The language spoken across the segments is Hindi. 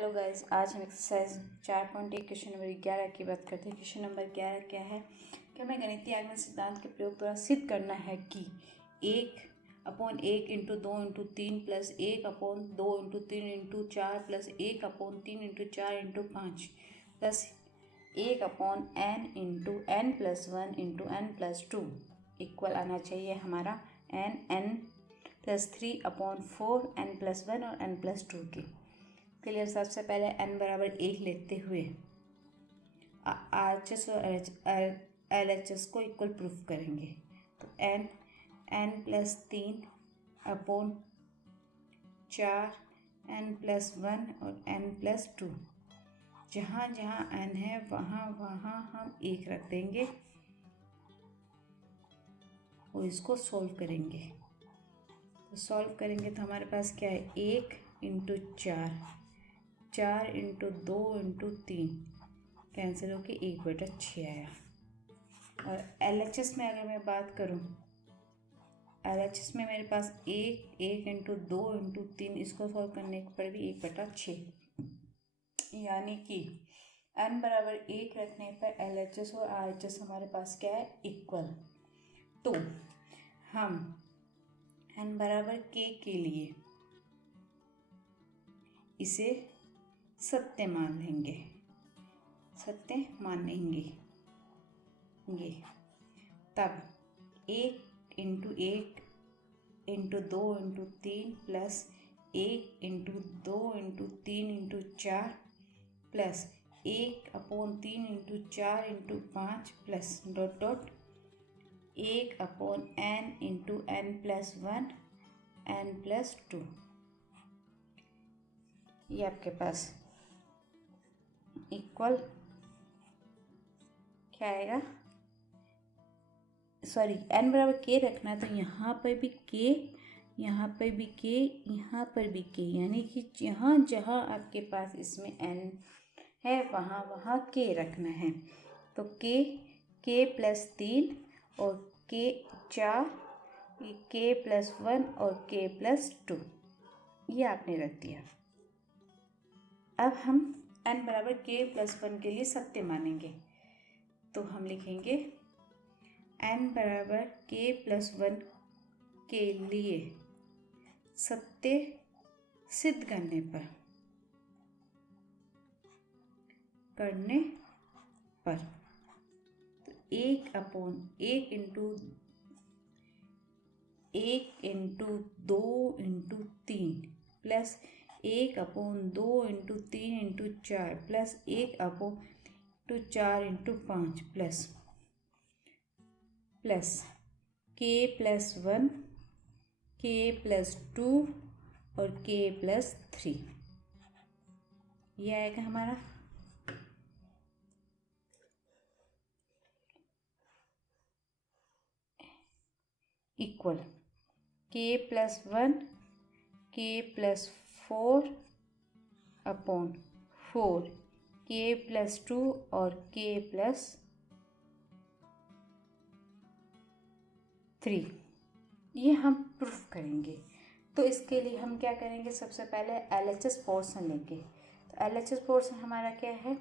हेलो गाइस, आज हम एक्सरसाइज 4.1 क्वेश्चन नंबर 11 की बात करते हैं। क्वेश्चन नंबर 11 क्या है कि हमें गणितीय आगमन सिद्धांत के प्रयोग द्वारा सिद्ध करना है कि 1/1 into 2 into 3 plus 1/2 into 3 into 4 plus 1/3 into 4 into 5 plus 1/n into n plus 1 into n plus 2 equal आना चाहिए हमारा n प्लस 3/4 n प्लस 1 और n प्लस 2 की। क्लियर। सबसे पहले n बराबर 1 लेते हुए RHS और LHS को इक्वल प्रूफ करेंगे। तो n प्लस 3/4 n प्लस 1 और n प्लस 2, जहाँ जहाँ n है वहाँ वहाँ हम 1 रख देंगे और इसको सॉल्व करेंगे। तो सॉल्व करेंगे तो हमारे पास क्या है, 1 इंटू 4 इंटू 2 इंटू 3 कैंसिल होके 1/6 आया। और LHS में अगर मैं बात करूं, LHS में मेरे पास 1 इंटू 2 इंटू 3, इसको सॉल्व करने पर भी 1/6, यानी कि n बराबर 1 रखने पर LHS और RHS हमारे पास क्या है, इक्वल। तो हम n बराबर k के लिए इसे सत्य मान लेंगे, तब 1 into 1 into 2 into 3 plus 1 into 2 into 3 into 4 plus 1/3 into 4 into 5 plus dot dot 1/n into n plus 1 n plus 2, ये आपके पास इक्वल क्या आएगा, सॉरी n बराबर k रखना, तो यहाँ पर भी k, यहाँ पर भी k, यहाँ पर भी k, यानी कि जहाँ जहाँ आपके पास इसमें n है वहाँ वहाँ k रखना है। तो k प्लस 3 और k प्लस 1 और k प्लस 2, ये आपने रख दिया। अब हम n बराबर k प्लस 1 के लिए सत्य मानेंगे। तो हम लिखेंगे n बराबर k प्लस 1 के लिए सत्य सिद्ध करने पर तो 1/1 into 2 into 3 plus 1/2 into 3 into 4 plus 1/4 into 5 plus k plus 1, k plus 2 और k प्लस 3, ये आएगा हमारा। Equal k plus 1, k plus 4/4, k plus 2 और k प्लस 3, ये हम प्रूफ करेंगे। तो इसके लिए हम क्या करेंगे, सबसे पहले LHS पोर्शन लेंगे। तो LHS पोर्शन हमारा क्या है,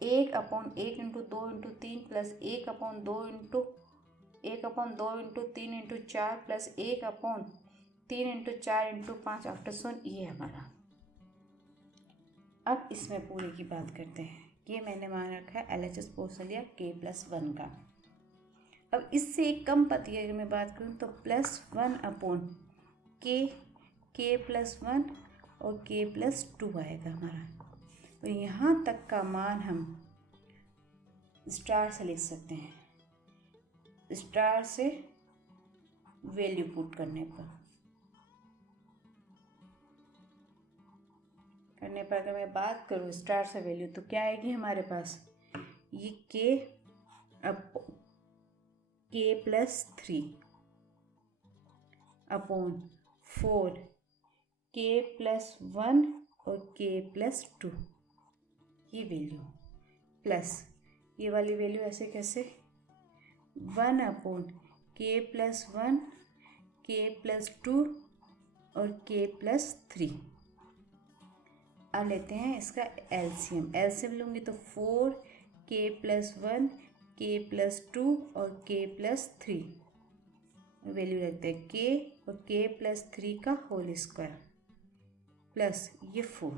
1/1 into 2 into 3 plus 1/2 into 3 into 4 plus 1/3 into 4 into 5 after सोन, ये हमारा। अब इसमें पूरे की बात करते हैं। ये मैंने मान रखा है LHS पोर्शन लिया k प्लस 1 का। अब इससे एक कम पद की अगर मैं बात करूँ तो प्लस 1/k, k प्लस 1 और k प्लस 2 आएगा हमारा। तो यहाँ तक का मान हम स्टार से लिख सकते हैं। स्टार से वैल्यू पुट करने पर अगर मैं बात करूँ स्टार से वैल्यू, तो क्या आएगी हमारे पास, ये k प्लस 3/4, k प्लस 1 और k प्लस 2, ये वैल्यू प्लस ये वाली वैल्यू ऐसे कैसे, 1/k प्लस 1, k प्लस 2 और k प्लस 3, अब लेते हैं इसका एलसीएम। एलसीएम लूँगी तो 4k+1 k+2 और k+3 वैल्यू रखते हैं k और k+3 का होल स्क्वायर प्लस ये 4,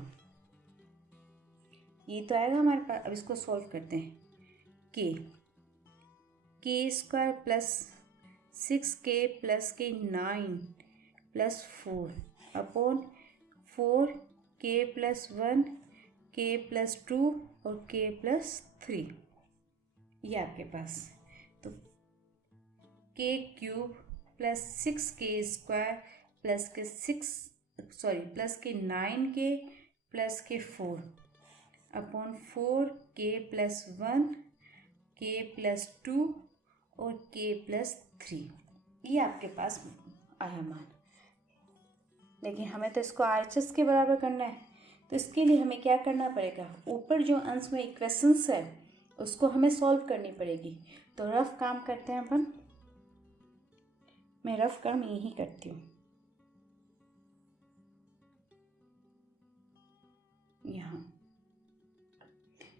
ये तो आएगा हमारे पास। अब इसको सॉल्व करते हैं। k² प्लस 6k प्लस के 9 प्लस 4 अपॉन 4k+1 k+2 और k+3, ये आपके पास। तो k³ प्लस 6k² प्लस के 9k प्लस के 4 अपॉन 4k+1 k+2 और k+3, ये आपके पास आया मान। लेकिन हमें तो इसको RHS के बराबर करना है, तो इसके लिए हमें क्या करना पड़ेगा, ऊपर जो अंश में इक्वेशंस है उसको हमें सॉल्व करनी पड़ेगी। तो रफ काम करते हैं अपन। मैं रफ काम यही करती हूँ।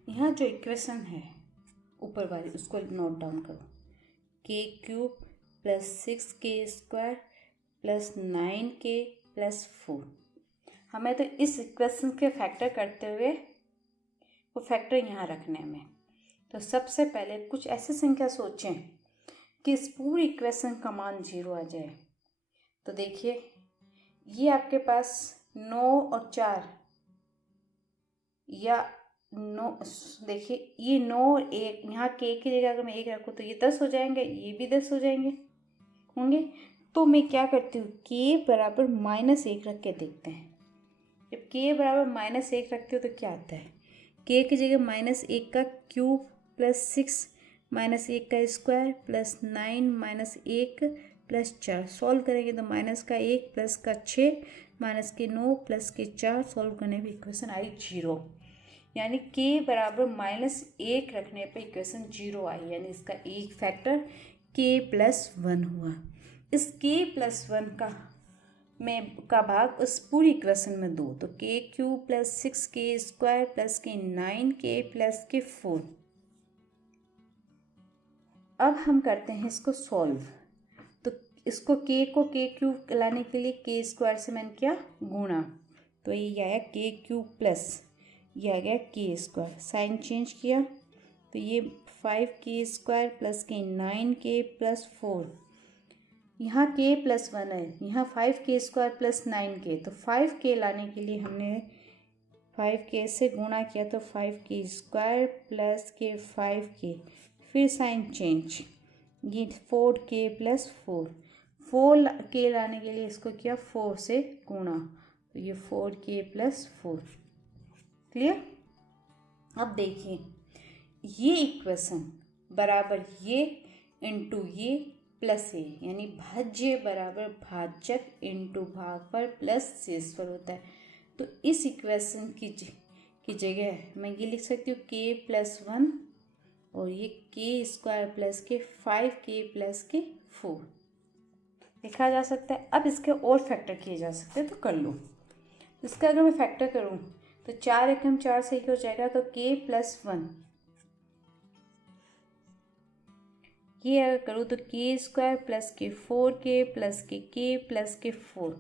यहाँ जो इक्वेशन है ऊपर वाली उसको नोट डाउन करो। k³ plus 6k² plus 9k plus 4। हमें तो इस इक्वेशन के फैक्टर करते हुए वो फैक्टर यहाँ रखने हैं हमें। तो सबसे पहले कुछ ऐसी संख्या सोचें कि इस पूरी इक्वेशन का मान 0 आ जाए। तो देखिए ये आपके पास 9 और 4 या 9, देखिए ये 9 और 1, यहाँ k की जगह अगर मैं 1 रखूँ तो ये 10 हो जाएंगे, ये भी 10 हो होंगे। तो मैं क्या करती हूँ, k बराबर -1 रख के देखते हैं। जब k बराबर -1 रखती हूँ तो क्या आता है, k की जगह -1 का क्यूब प्लस 6 -1 का स्क्वायर प्लस 9 -1 प्लस 4। सॉल्व करेंगे तो -1 प्लस का 6 -9 प्लस के 4, सॉल्व करने पर इक्वेशन आई 0। यानी k बराबर -1 रखने पे इक्वेशन 0 आई, यानी इसका एक फैक्टर k+1 हुआ। इस k+1 का भाग उस पूरी इक्वेशन में 2, तो k³ प्लस 6k² प्लस के 9k प्लस के 4। अब हम करते हैं इसको सॉल्व। तो इसको k को k³ लाने के लिए k² से मैंने क्या गुणा, तो ये आया k³ प्लस ये आ गया k²। साइन चेंज किया तो ये 5k² प्लस के 9k प्लस 4। यहाँ k+1 है, यहाँ 5k² प्लस 9k, तो 5k लाने के लिए हमने 5k से गुणा किया तो 5k² प्लस के 5k, फिर साइन चेंज, ये 4k प्लस 4k लाने के लिए इसको किया 4 से गुणा, तो ये 4k प्लस 4। क्लियर। अब देखिए ये इक्वेशन बराबर ये इंटू ये प्लस ये, यानी भाज्य बराबर भाजक इंटू भागफल प्लस शेषफल होता है। तो इस इक्वेशन की जगह मैं ये लिख सकती हूँ k+1 और ये k² प्लस के 5k प्लस के 4 लिखा जा सकता है। अब इसके और फैक्टर किए जा सकते हैं, तो कर लो। इसका अगर मैं फैक्टर करूँ तो 4 एकम 4 से हो जाएगा, तो k+1, ये अगर करूँ तो k² प्लस के 4k प्लस के k प्लस के 4,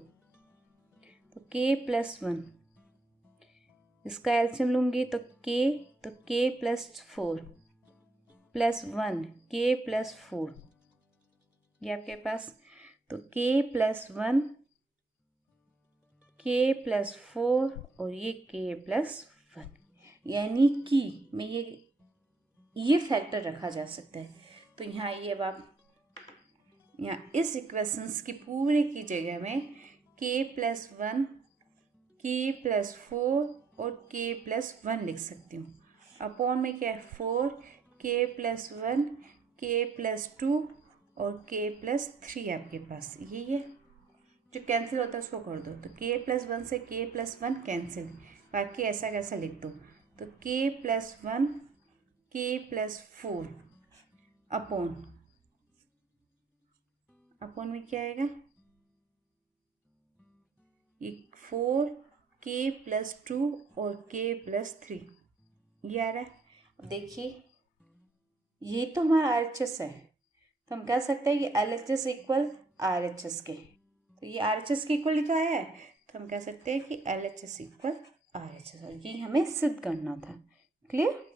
तो k+1, इसका एलसीएम लूँगी तो k plus 4 plus 1 k plus 4, ये आपके पास, तो k+1 k प्लस 4 और ये k+1, यानी कि मैं ये फैक्टर रखा जा सकता है। तो यहाँ ये अब आप यहाँ इस इक्वेशंस की पूरे की जगह में k+1 k+4 और k+1 लिख सकती हूँ। अपॉन में क्या है 4k+1 k+2 और k+3 आपके पास ये है। जो कैंसिल होता है उसको कर दो, तो k+1 से k+1 कैंसिल, बाकी ऐसा कैसा लिख दो, तो k+1 k+4 अपॉन में क्या आएगा, ये 4 के प्लस 2 और के प्लस 3, ये आ रहा है। अब देखिए ये तो हमारा RHS है, तो हम कह सकते हैं कि LHS इक्वल RHS के, तो ये RHS के इक्वल लिखा है, तो हम कह सकते हैं कि LHS इक्वल RHS, और ये हमें सिद्ध करना था। क्लियर?